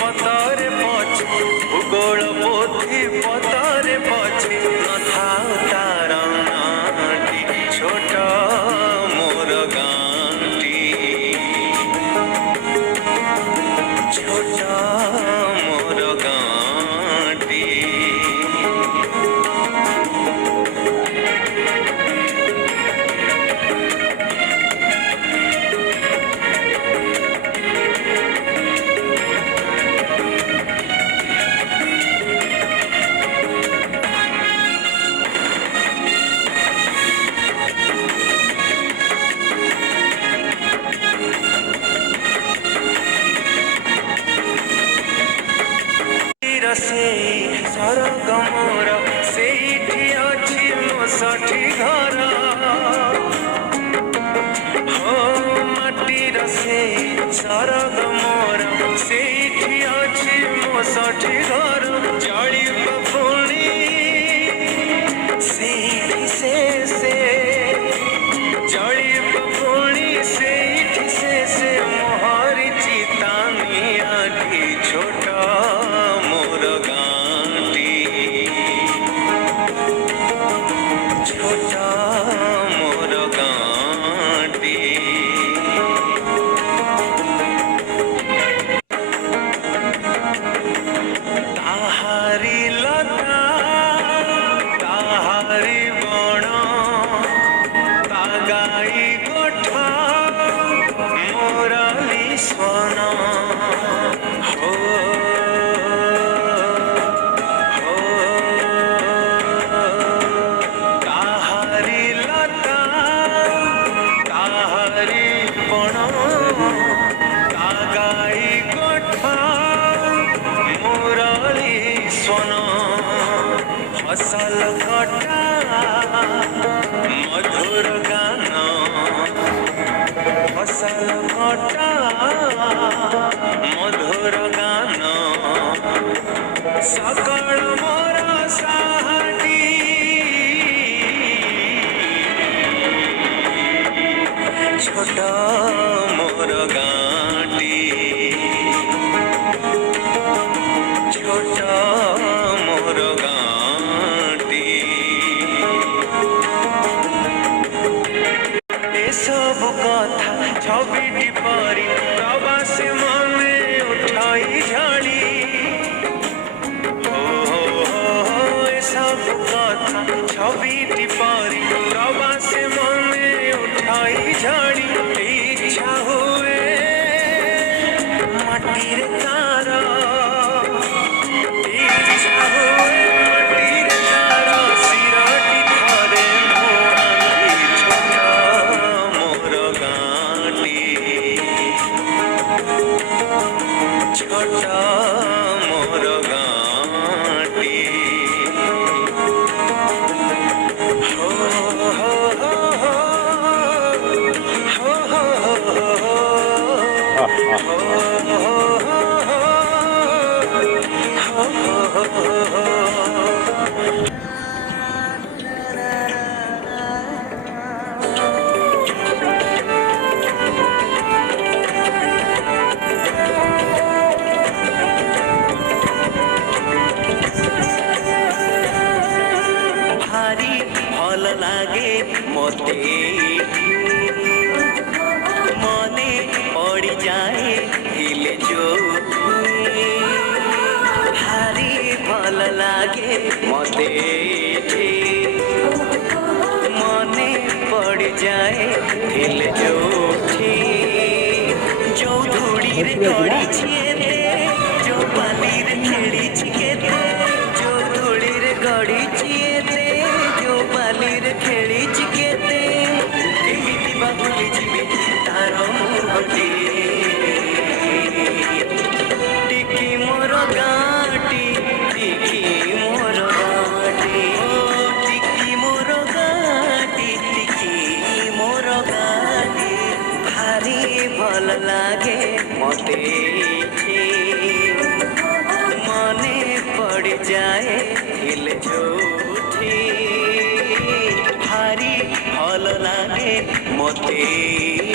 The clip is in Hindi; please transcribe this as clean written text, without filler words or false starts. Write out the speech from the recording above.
पतरे पछे भूगोल पोथी पतरे पछे नथाओ तार नाटी छोट मोर गाँटी छोट मोर गाँटी सरग मोर सेठी अछि मो साठी घर हो माटीर से सरग मोर सेठी अछि मो साठी घर जड़ी पुणी सेठी से जड़ी पुणी सेठी से मोहरी चितानी आठी छोट मोर गाँटी छोट मोर गाँटी ताहारी लता ताहारी बण तागाई गोठा मोराली स्वन हो फसल घटा मधुर गान फसल घटा मधुर गान सकल मोर साहटी छोट मोर गाँटी छोट मोर गाँटी सब कथा छविटी परी प्रवासी मने उठाई झाड़ी सब कथा छविटी परी प्रवासी मने उठाई झाड़ी इच्छा हुए माटीर तार इच्छा हुए माटीर तार सिरटी थरे मोरांगी छोट मोर गाँटी छोट मोर गाँटी हो हो भारी भल लागे मते मने पड़ी जाए हिले जो भारी भल लागे मते मने पड़ी जाए हिले जो जो धूड़ी रे गड़ी छिए जो पाली रे खेड़ी छिके जो धूड़ी रे गड़ी छिए जो पाली रे खेड़ी छिके एमिति बाबुली जीवे तार मुहटी टिकी मोर गाँटी टिकी मोर गाँटी टिकी मोर गाँटी टिकी मोर गाँटी भारी भल लागे मते मने पड़ जाए हिल जोठी भारी भल लागे मते।